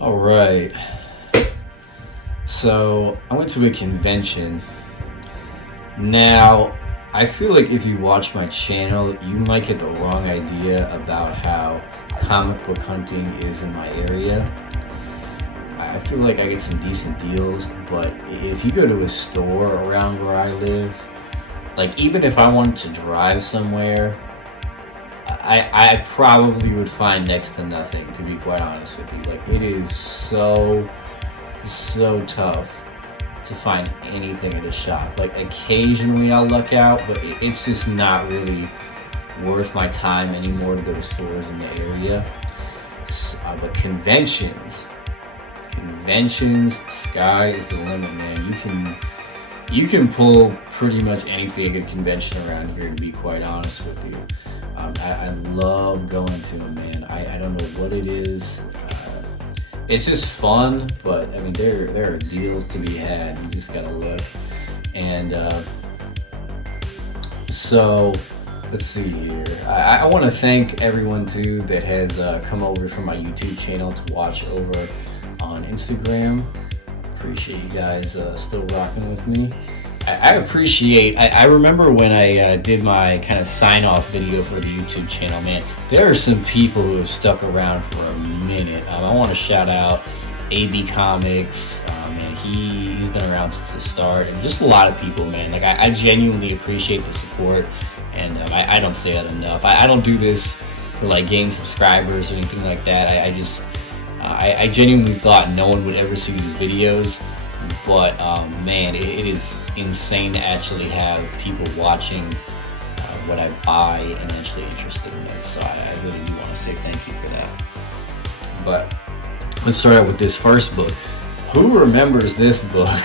All right. So I went to a convention. Now, I feel like if you watch my channel, you might get the wrong idea about how comic book hunting is in my area. I feel like I get some decent deals, but if you go to a store around where I live, like even if I wanted to drive somewhere, I probably would find next to nothing, to be quite honest with you. Like it is so tough to find anything at a shop. Like occasionally I'll luck out, but it's just not really worth my time anymore to go to stores in the area. But conventions, sky is the limit, man. You can pull pretty much anything at a convention around here, to be quite honest with you. I love going to them, man. I don't know what it is. It's just fun, but I mean, there are deals to be had. You just gotta look. And so, let's see here. I want to thank everyone too that has come over from my YouTube channel to watch over on Instagram. Appreciate you guys still rocking with me. I appreciate, I remember when I did my kind of sign off video for the YouTube channel, man, there are some people who have stuck around for a minute. I want to shout out AB Comics, man, he's been around since the start, and just a lot of people, man. Like I genuinely appreciate the support, and I don't say that enough. I don't do this for like gain subscribers or anything like that. I genuinely thought no one would ever see these videos, but man, it is insane to actually have people watching what I buy and actually interested in it. So I really do want to say thank you for that. But let's start out with this first book. Who remembers this book?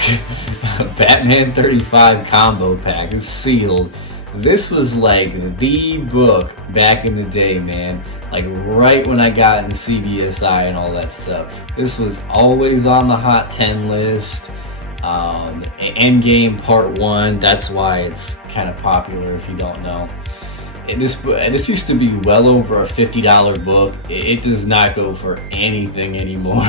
Batman 35 combo pack. It's sealed. This was like the book back in the day, man. Like right when I got into CBSI and all that stuff. This was always on the Hot 10 list. Endgame Part 1, that's why it's kind of popular if you don't know. And this used to be well over a $50 book. It does not go for anything anymore.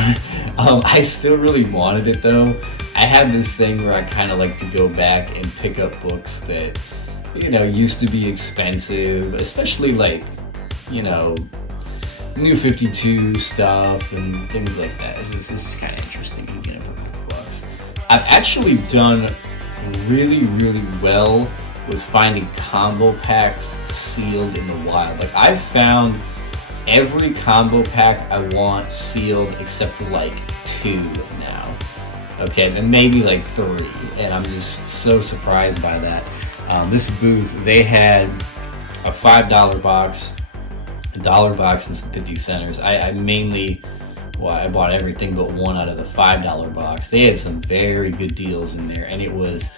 I still really wanted it though. I had this thing where I kind of like to go back and pick up books that, you know, used to be expensive, especially like, you know, New 52 stuff and things like that. This is kind of interesting to get for $100. I've actually done really well with finding combo packs sealed in the wild. Like I've found every combo pack I want sealed except for like 2 now. Okay, and maybe like 3, and I'm just so surprised by that. This booth, they had a $5 box, a $1 box, and some 50 centers. I bought everything but one out of the $5 box. They had some very good deals in there, and it was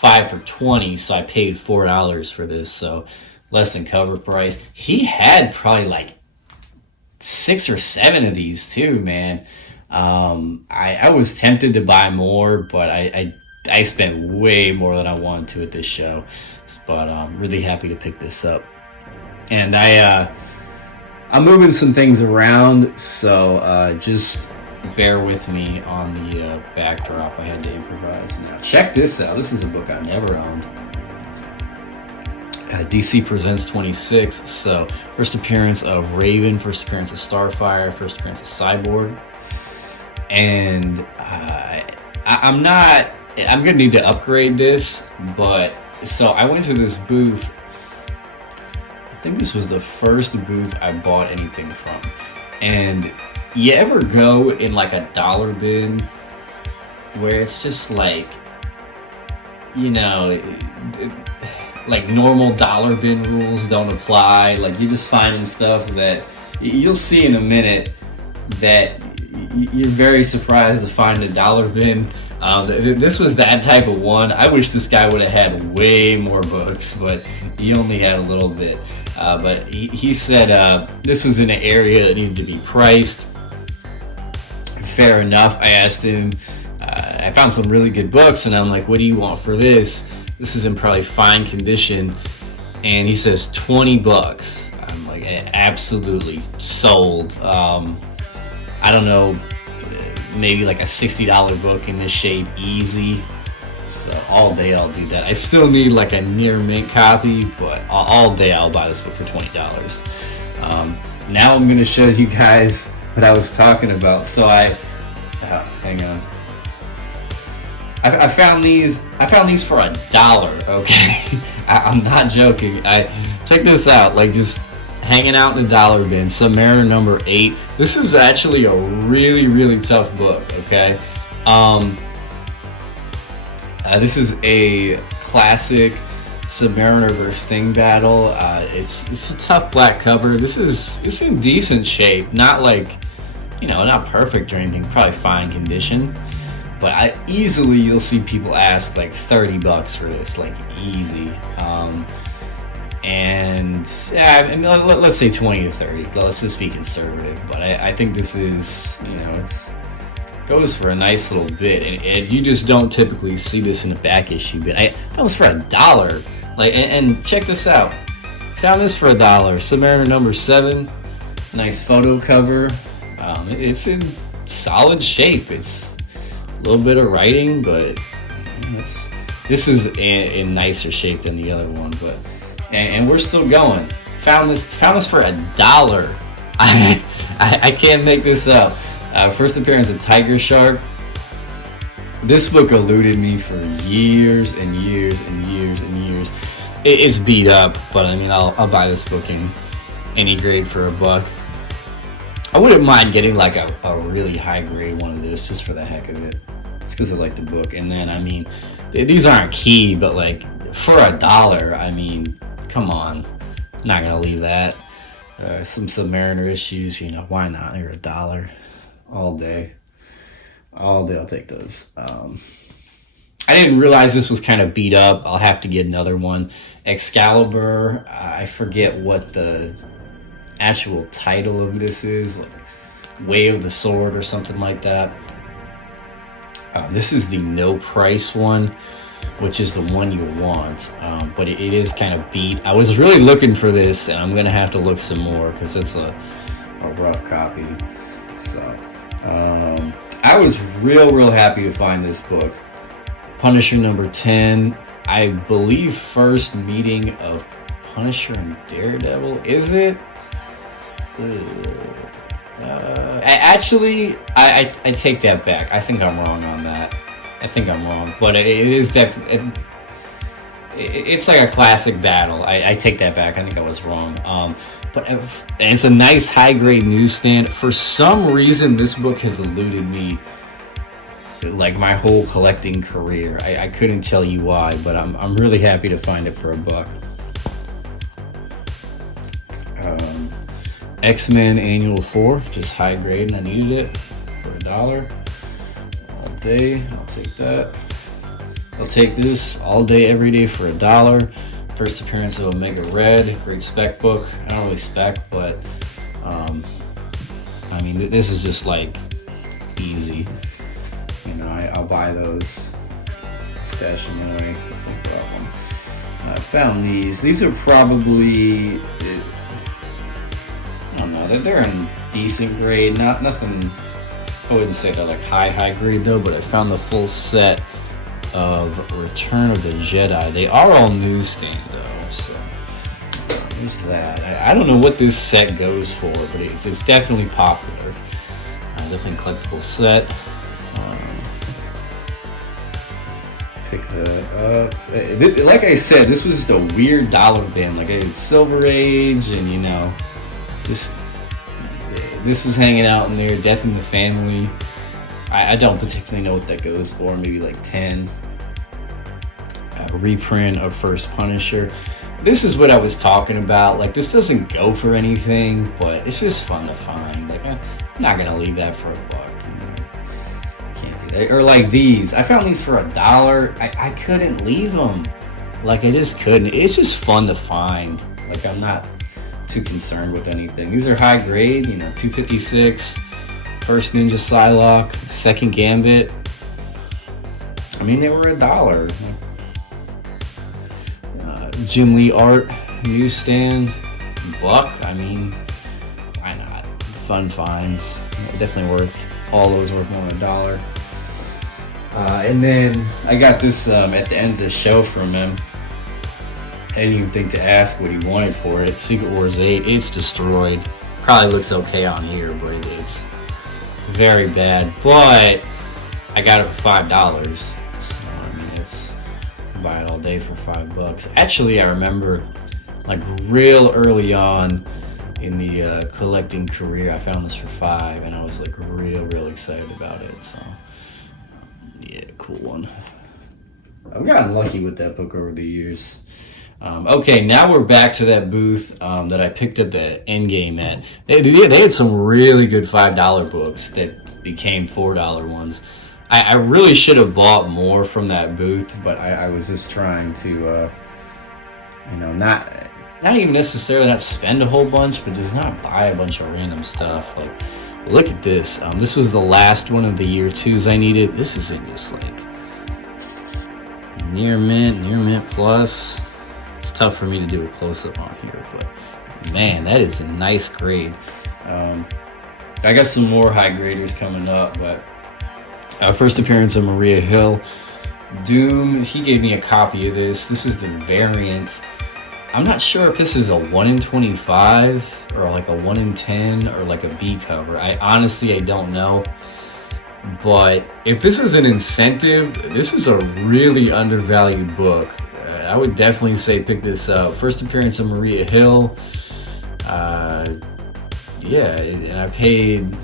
5 for $20, so I paid $4 for this, so less than cover price. He had probably like 6 or 7 of these too, man. I was tempted to buy more, but I spent way more than I wanted to at this show, but I'm really happy to pick this up. And I'm moving some things around, so just bear with me on the backdrop. I had to improvise. Now check this out. This is a book I never owned. DC Presents 26. So first appearance of Raven, first appearance of Starfire, first appearance of Cyborg. And I'm gonna need to upgrade this, but so I went to this booth. I think this was the first booth I bought anything from. And you ever go in like a dollar bin where it's just like, you know, like normal dollar bin rules don't apply? Like you're just finding stuff that you'll see in a minute that you're very surprised to find a dollar bin. This was that type of one. I wish this guy would have had way more books, but he only had a little bit. But he said this was in an area that needed to be priced. Fair enough. I asked him, I found some really good books, and I'm like, what do you want for this? This is in probably fine condition. And he says $20. I'm like, absolutely sold. I don't know maybe like a $60 book in this shape, easy. So all day I'll do that. I still need like a near mint copy, but all day I'll buy this book for $20. Now I'm gonna show you guys what I was talking about. So hang on. I found these for $1. Okay, I'm not joking. Check this out. Like, just hanging out in the dollar bin. Submariner number 8. This is actually a really tough book. Okay, this is a classic Submariner versus Thing battle. It's a tough black cover. It's in decent shape. Not like, not perfect or anything. Probably fine condition. But you'll see people ask like $30 for this, like easy. And yeah, I mean, let's say 20 to 30. Let's just be conservative. But I think this is, it goes for a nice little bit, and you just don't typically see this in a back issue. But that was for $1. Like, and check this out. Found this for $1. Submariner number 7. Nice photo cover. It's in solid shape. It's a little bit of writing, but this is in nicer shape than the other one. But and we're still going. Found this for $1. I can't make this up. First appearance of Tiger Shark. This book eluded me for years and years and years and years. It's beat up, but I mean, I'll buy this book in any grade for $1. I wouldn't mind getting like a really high grade one of this just for the heck of it. Just because I like the book. And then, I mean, these aren't key, but like for $1, I mean, come on. I'm not going to leave that. Some Submariner issues, why not? They're $1 all day. All day I'll take those. I didn't realize this was kind of beat up. I'll have to get another one. Excalibur, I forget what the actual title of this is, like Way of the Sword or something like that. This is the no price one, which is the one you want, but it is kind of beat. I was really looking for this, and I'm gonna have to look some more because it's a rough copy. So I was real happy to find this book. Punisher number 10. I believe first meeting of Punisher and Daredevil. Is it? Actually, I take that back. I think I'm wrong on that. But it is definitely. It's like a classic battle. I take that back. I think I was wrong. But it's a nice high grade newsstand. For some reason, this book has eluded me like my whole collecting career. I couldn't tell you why, but I'm really happy to find it for $1. X-Men Annual 4, just high grade, and I needed it for $1 all day. I'll take that. I'll take this all day, every day for $1. First appearance of Omega Red, great spec book. I don't really spec, but I mean, this is just like easy. I'll buy those, stash them away, no problem. I found these. These are probably, I don't know, they're in decent grade. Nothing. I wouldn't say they're like high grade though. But I found the full set of Return of the Jedi. They are all newsstand though, so there's that. I don't know what this set goes for, but it's definitely popular. Definitely collectible set. Pick that up. Like I said, this was just a weird dollar bin. Like I did Silver Age, and this was hanging out in there. Death in the Family. I don't particularly know what that goes for. Maybe like 10. A reprint of First Punisher. This is what I was talking about. Like, this doesn't go for anything, but it's just fun to find. Like, I'm not gonna leave that for $1. Can't do that. Or like these. I found these for $1. I couldn't leave them. Like, I just couldn't. It's just fun to find. Like, I'm not too concerned with anything. These are high grade, 256. First Ninja Psylocke, Second Gambit. I mean, they were $1. Jim Lee art, newsstand, $1. I mean, why not? Fun finds. Definitely worth All those worth more than $1. And then I got this at the end of the show from him. I didn't even think to ask what he wanted for it. Secret Wars 8, it's destroyed. Probably looks okay on here, but it's very bad. But I got it for $5. So, I mean, it's buy it all day for $5. Actually, I remember, like, real early on in the collecting career, I found this for $5, and I was like real excited about it. So, yeah, cool one. I've gotten lucky with that book over the years. Okay, now we're back to that booth that I picked up the Endgame at. They had some really good $5 books that became $4 ones. I really should have bought more from that booth, but I was just trying to, not even necessarily not spend a whole bunch, but just not buy a bunch of random stuff. Like, look at this. This was the last one of the year 2s I needed. This is in just like near mint plus. It's tough for me to do a close-up on here, but man, that is a nice grade. I got some more high graders coming up, but first appearance of Maria Hill. Doom, he gave me a copy of this. This is the variant. I'm not sure if this is a 1 in 25 or like a 1 in 10 or like a B cover. I don't know. But if this is an incentive, this is a really undervalued book. I would definitely say pick this up. First appearance of Maria Hill. Yeah, and I paid,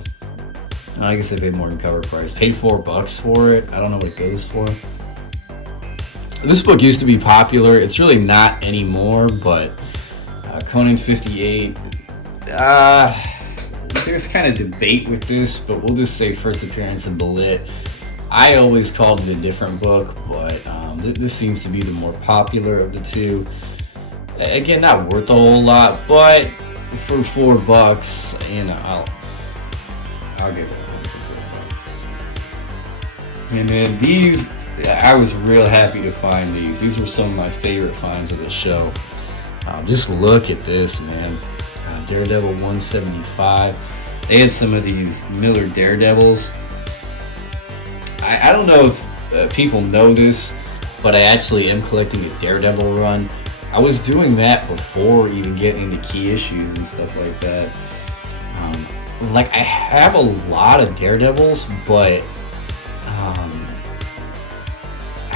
I guess I paid more than cover price. Paid $4 for it. I don't know what it goes for. This book used to be popular. It's really not anymore, but Conan 58. There's kind of debate with this, but we'll just say first appearance of Belit. I always called it a different book, but this seems to be the more popular of the two. Again, not worth a whole lot, but for $4, you know, I'll give it for $4. And then these, I was real happy to find these. These were some of my favorite finds of the show. Just look at this, man. Daredevil 175. They had some of these Miller Daredevils. I don't know if people know this, but I actually am collecting a Daredevil run. I was doing that before even getting into key issues and stuff like that. Like, I have a lot of Daredevils, but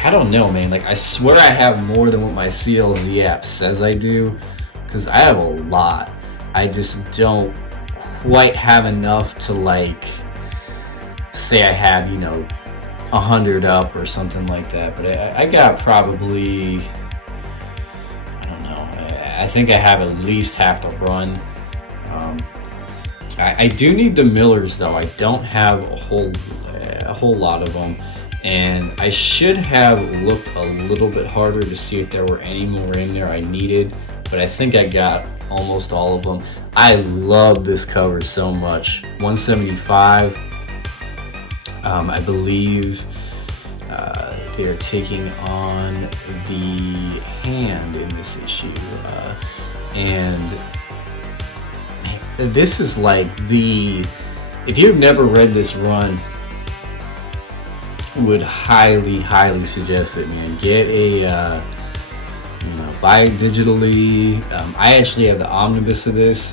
I don't know, man. Like, I swear I have more than what my CLZ app says I do, because I have a lot. I just don't quite have enough to, like, say I have, 100 up or something like that. But I got probably, I don't know, I think I have at least half the run. I do need the Millers, though. I don't have a whole lot of them. And I should have looked a little bit harder to see if there were any more in there I needed, but I think I got almost all of them. I love this cover so much. 175. I believe they're taking on the Hand in this issue. And this is like if you've never read this run, would highly suggest it, man. Get a buy it digitally. I actually have the omnibus of this.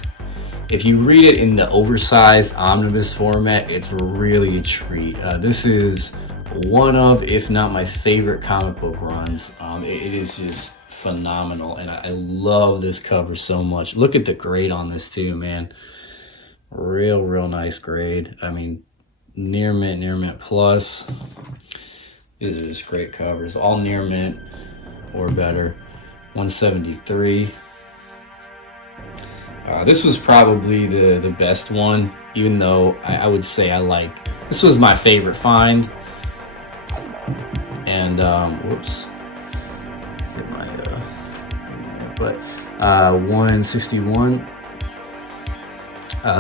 If you read it in the oversized omnibus format, it's really a treat. This is one of, if not my favorite comic book runs. It is just phenomenal, and I love this cover so much. Look at the grade on this too, man. Real nice grade. I mean, near mint plus. These are just great covers, all near mint or better. 173. This was probably the best one, even though I would say this was my favorite find. And whoops, hit my 161.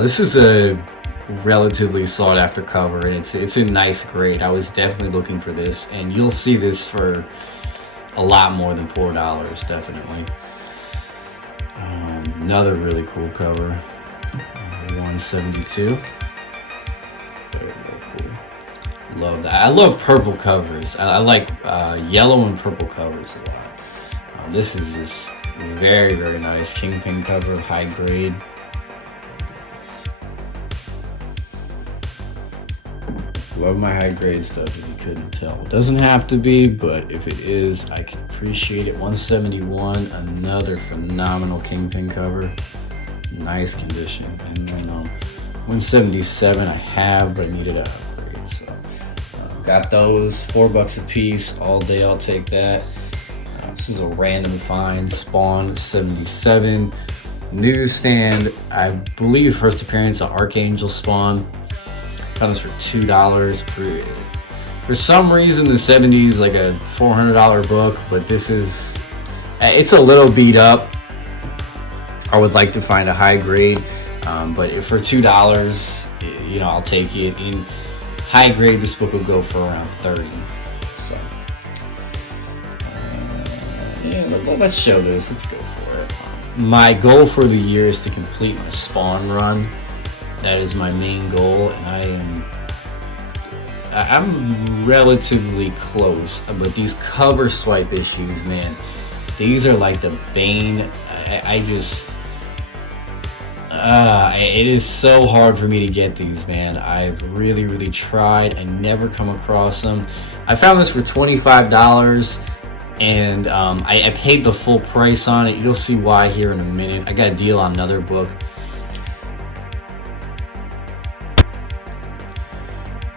This is a relatively sought after cover, and it's a nice grade. I was definitely looking for this, and you'll see this for a lot more than $4, definitely. Another really cool cover, 172. Very cool. Love that. I love purple covers. I like yellow and purple covers a lot. This is just very, very nice. Kingpin cover, high grade. Love my high grade stuff, if you couldn't tell. It doesn't have to be, but if it is, I can appreciate it. 171, another phenomenal Kingpin cover. Nice condition. And then 177 I have, but I needed a upgrade. So got those, $4 a piece. All day I'll take that. This is a random find. Spawn 77. Newsstand, I believe first appearance of Archangel Spawn. Found this for $2. For some reason, the 70s like a $400 book, but this is, it's a little beat up. I would like to find a high grade, but if for $2, you know, I'll take it. In high grade, this book will go for around 30. So yeah, let's show this. Let's go for it. My goal for the year is to complete my Spawn run. That is my main goal, and I'm relatively close, but these cover swipe issues, man, these are like the bane. It is so hard for me to get these, man. I've really tried. I never come across them. I found this for $25, and I paid the full price on it. You'll see why here in a minute. I got a deal on another book.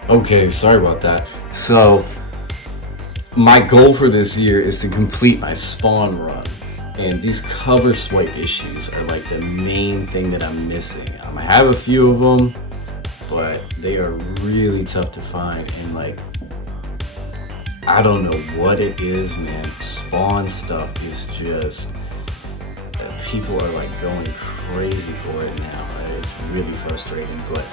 Okay, sorry about that. So, my goal for this year is to complete my Spawn run. And these cover swipe issues are like the main thing that I'm missing. I have a few of them, but they are really tough to find. And like, I don't know what it is, man. Spawn stuff is just, people are like going crazy for it now. It's really frustrating, but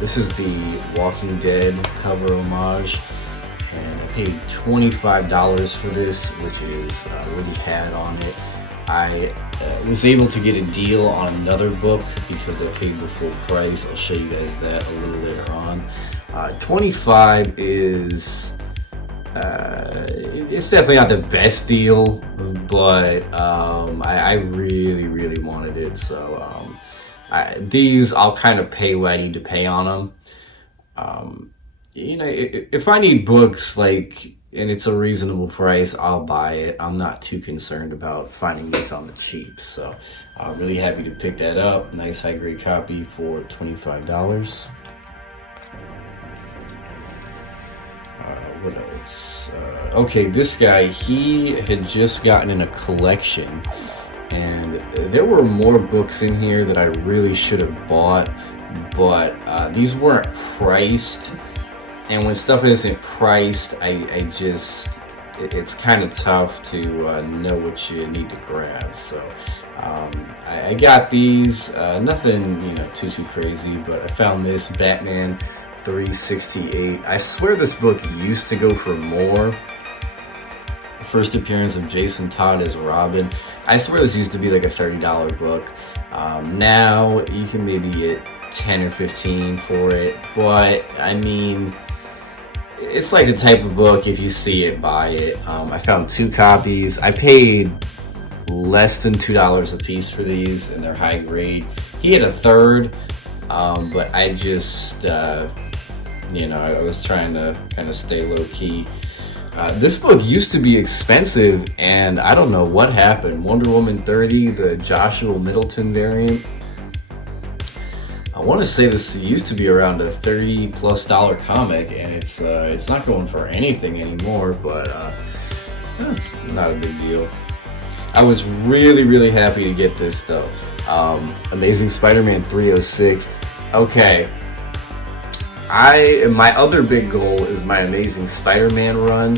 this is the Walking Dead cover homage, and I paid $25 for this, which is what he had on it. I was able to get a deal on another book because I paid the full price. I'll show you guys that a little later on. 25 is, it's definitely not the best deal, but I really wanted it, so these I'll kind of pay what I need to pay on them. You know, if I need books like, and it's a reasonable price, I'll buy it. I'm not too concerned about finding these on the cheap. So I'm really happy to pick that up. Nice high grade copy for $25. What else? Okay, this guy, he had just gotten in a collection, and there were more books in here that I really should have bought, but these weren't priced. And when stuff isn't priced, it's kind of tough to know what you need to grab. So I got these, nothing, you know, too crazy, but I found this Batman 368. I swear this book used to go for more. First appearance of Jason Todd as Robin. I swear this used to be like a $30 book. Now you can maybe get 10 or 15 for it, but I mean, it's like the type of book, if you see it, buy it. I found 2 copies. I paid less than $2 a piece for these, and they're high grade. He had a third, but I just, you know, I was trying to kind of stay low key. This book used to be expensive, and I don't know what happened. Wonder Woman 30, the Joshua Middleton variant. I want to say this used to be around a $30+ comic, and it's not going for anything anymore, but it's not a big deal. I was really happy to get this though. Amazing Spider-Man 306. Okay, my other big goal is my Amazing Spider-Man run,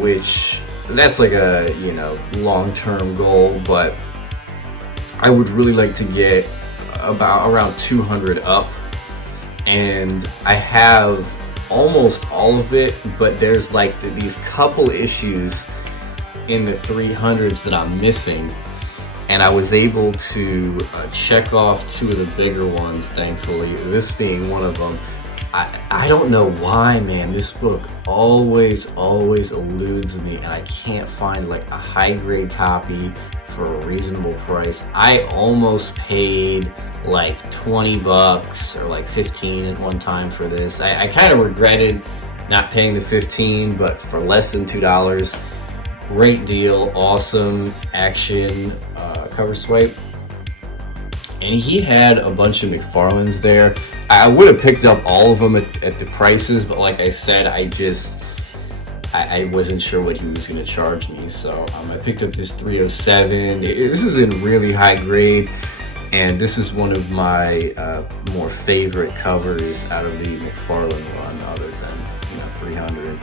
which that's like a, you know, long-term goal, but I would really like to get about around 200 up, and I have almost all of it, but there's like these couple issues in the 300s that I'm missing, and I was able to check off 2 of the bigger ones, thankfully, this being one of them. I don't know why, man. This book always eludes me, and I can't find like a high grade copy for a reasonable price. I almost paid like 20 bucks or like 15 at one time for this. I kind of regretted not paying the 15, but for less than $2, great deal, awesome action cover swipe. And he had a bunch of McFarlanes there. I would have picked up all of them at the prices, but like I said, I wasn't sure what he was going to charge me. So I picked up this 307. This is in really high grade, and this is one of my more favorite covers out of the McFarlane run, other than 300.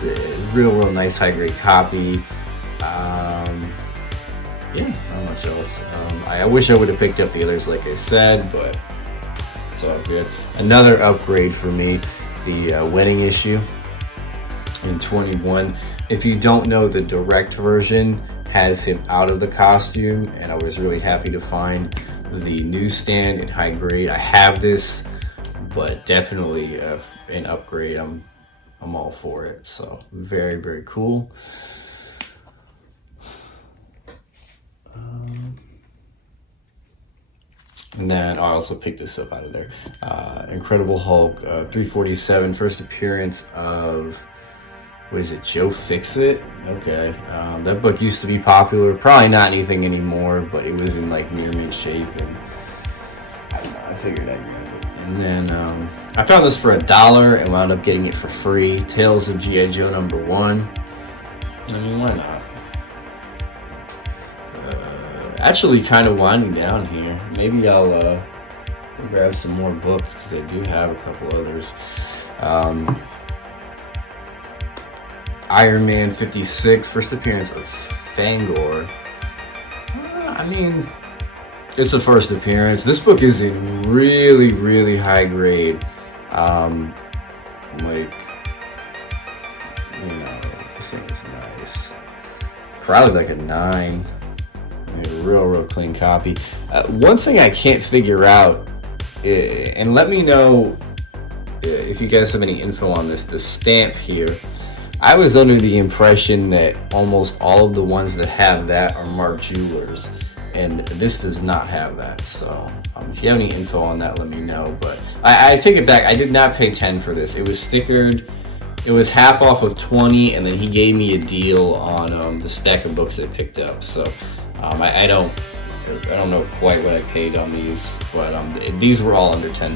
The real nice high grade copy. Yeah, not much else. I wish I would have picked up the others, like I said, but it's all good. Another upgrade for me, the wedding issue in 21. If you don't know, the direct version has him out of the costume, and I was really happy to find the newsstand in high grade. I have this, but definitely an upgrade. I'm all for it. So very cool. And then I also picked this up out of there. Incredible Hulk, 347, first appearance of, what is it, Joe Fixit? Okay. That book used to be popular, probably not anything anymore, but it was in like near mint shape, and I don't know, I figured I'd grab it. And then I found this for $1 and wound up getting it for free. Tales of G.I. Joe #1. I mean, why not? Actually kind of winding down here. Maybe I'll grab some more books, because I do have a couple others. Iron Man 56, first appearance of Fangor. I mean, it's a first appearance. This book is in really high grade. Like, this thing is nice. Probably like a 9. A real clean copy. One thing I can't figure out, and let me know if you guys have any info on this, the stamp here. I was under the impression that almost all of the ones that have that are Mark Jewelers, and this does not have that. So if you have any info on that, let me know. But I take it back. I did not pay 10 for this. It was stickered. It was half off of 20, and then he gave me a deal on the stack of books I picked up. So I don't know quite what I paid on these, but these were all under $10.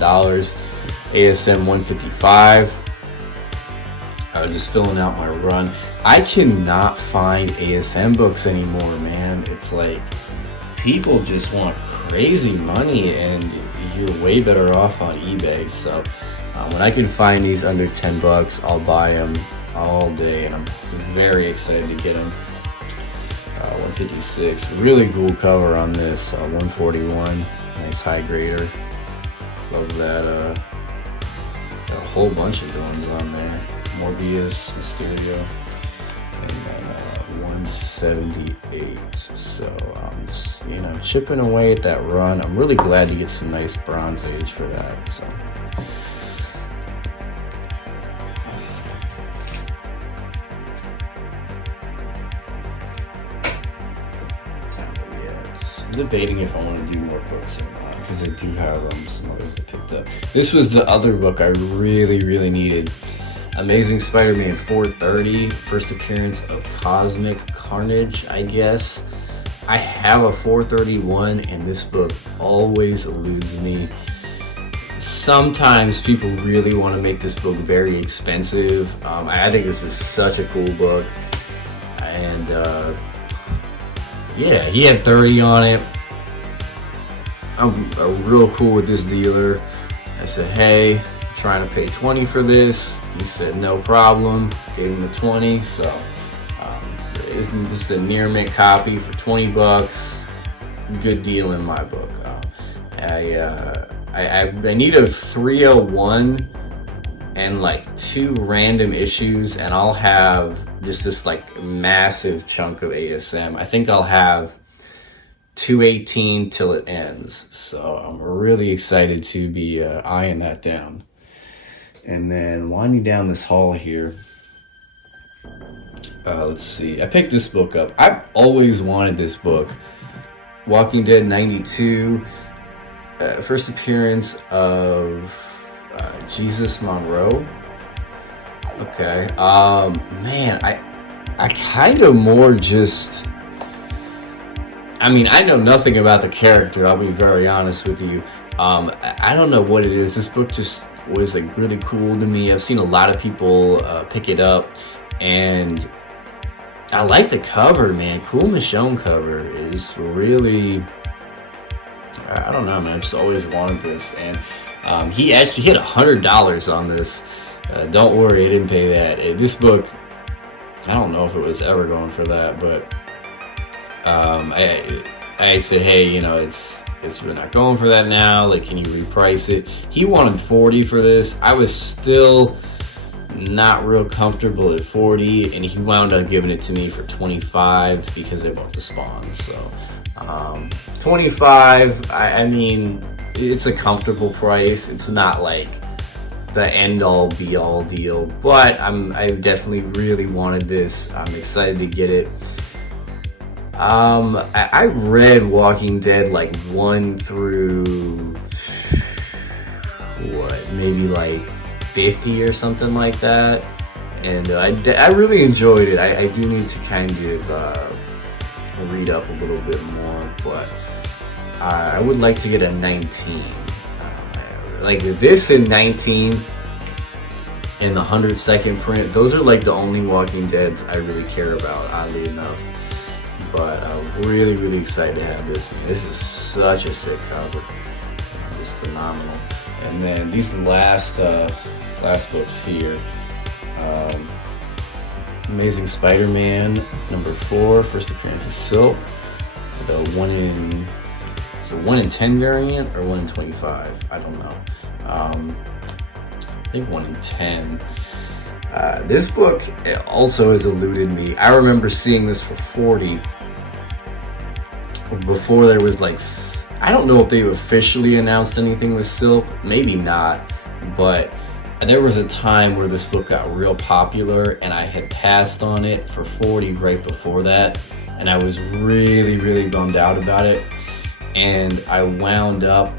ASM 155. I was just filling out my run. I cannot find ASM books anymore, man. It's like people just want crazy money, and you're way better off on eBay. So when I can find these under 10 bucks, I'll buy them all day, and I'm very excited to get them. 156, really cool cover on this. 141, nice high grader. Love that. Got a whole bunch of ones on there. Morbius, Mysterio, and then 178. So I'm just chipping away at that run. I'm really glad to get some nice Bronze Age for that. So. I'm debating if I want to do more books or not, because I do have some others I picked up. This was the other book I really needed. Amazing Spider-Man 430, first appearance of Cosmic Carnage, I guess. I have a 431, and this book always eludes me. Sometimes people really want to make this book very expensive. I think this is such a cool book. And yeah, he had 30 on it. I'm real cool with this dealer. I said, hey, I'm trying to pay 20 for this. He said, no problem. Gave him the 20. So isn't this a near mint copy for 20 bucks? Good deal in my book. I need a 301 and like 2 random issues, and I'll have just this like massive chunk of ASM. I think I'll have 218 till it ends. So I'm really excited to be eyeing that down. And then winding down this hall here, let's see. I picked this book up. I've always wanted this book. Walking Dead 92, first appearance of Jesus Monroe. Okay. Man, I kind of more just, I mean, I know nothing about the character, I'll be very honest with you. I don't know what it is. This book just was like really cool to me. I've seen a lot of people pick it up, and I like the cover, man. Cool Michonne cover is really, I don't know, man. I've just always wanted this, and he actually hit $100 on this. Don't worry, I didn't pay that. This book, I don't know if it was ever going for that, but I said, hey, you know, it's really not going for that now. Like, can you reprice it? He wanted $40 for this. I was still not real comfortable at $40, and he wound up giving it to me for $25 because I bought the Spawn. So $25. I mean, it's a comfortable price. It's not like the end-all be-all deal, but I definitely really wanted this. I'm excited to get it. I read Walking Dead like 1 through maybe like 50 or something like that, and I really enjoyed it. I do need to kind of read up a little bit more, but I would like to get a 19. Like this in 19 and the 102nd print, those are like the only Walking Deads I really care about, oddly enough. But I'm really, really excited to have this. Man, this is such a sick cover. Just phenomenal. And then these last books here. Amazing Spider-Man #4, first appearance of Silk. The 1 in 10 variant or 1 in 25? I don't know. I think 1 in 10. This book also has eluded me. I remember seeing this for $40 before there was like, I don't know if they've officially announced anything with Silk, maybe not, but there was a time where this book got real popular and I had passed on it for $40 right before that, and I was really, really bummed out about it. And I wound up,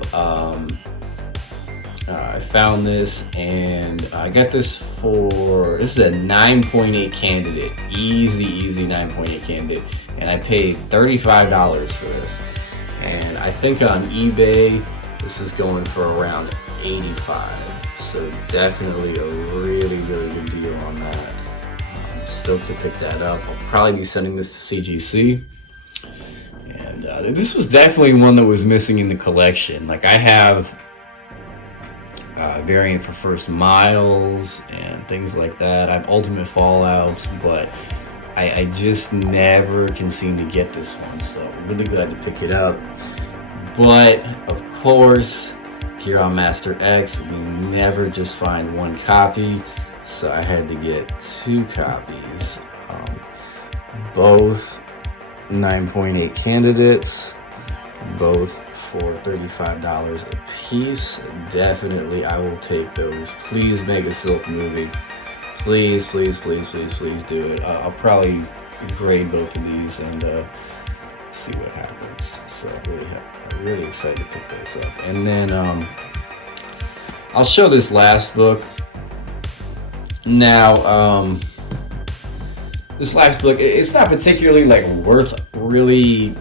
I found this, and I got this this is a 9.8 candidate, easy 9.8 candidate, and I paid $35 for this. And I think on eBay, this is going for around $85. So definitely a really, really good deal on that. I'm stoked to pick that up. I'll probably be sending this to CGC. And this was definitely one that was missing in the collection. Like, I have variant for First Miles and things like that. I have Ultimate Fallout, but I just never can seem to get this one. So I'm really glad to pick it up. But of course, here on Master X, we never just find one copy, so I had to get 2 copies. Both 9.8 candidates, both for $35 a piece. Definitely, I will take those. Please make a Silk movie. Please, please, please, please, please do it. I'll probably grade both of these and see what happens. So I'm really excited to pick those up. And then I'll show this last book. Now, this last book, it's not particularly like worth really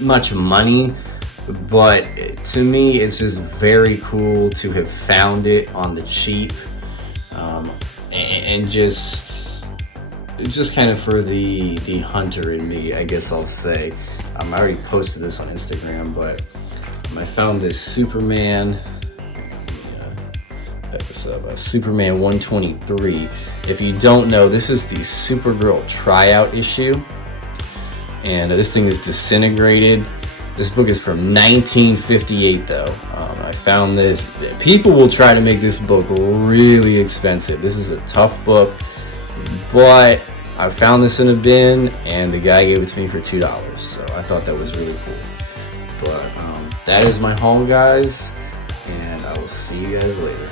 much money, but to me, it's just very cool to have found it on the cheap, and just kind of for the hunter in me, I guess I'll say. I already posted this on Instagram, but I found this Superman. Back this up. Superman 123. If you don't know, this is the Supergirl tryout issue, and this thing is disintegrated. This book is from 1958, though. I found this. People will try to make this book really expensive. This is a tough book, but I found this in a bin, and the guy gave it to me for $2, so I thought that was really cool. But that is my haul, guys, and I will see you guys later.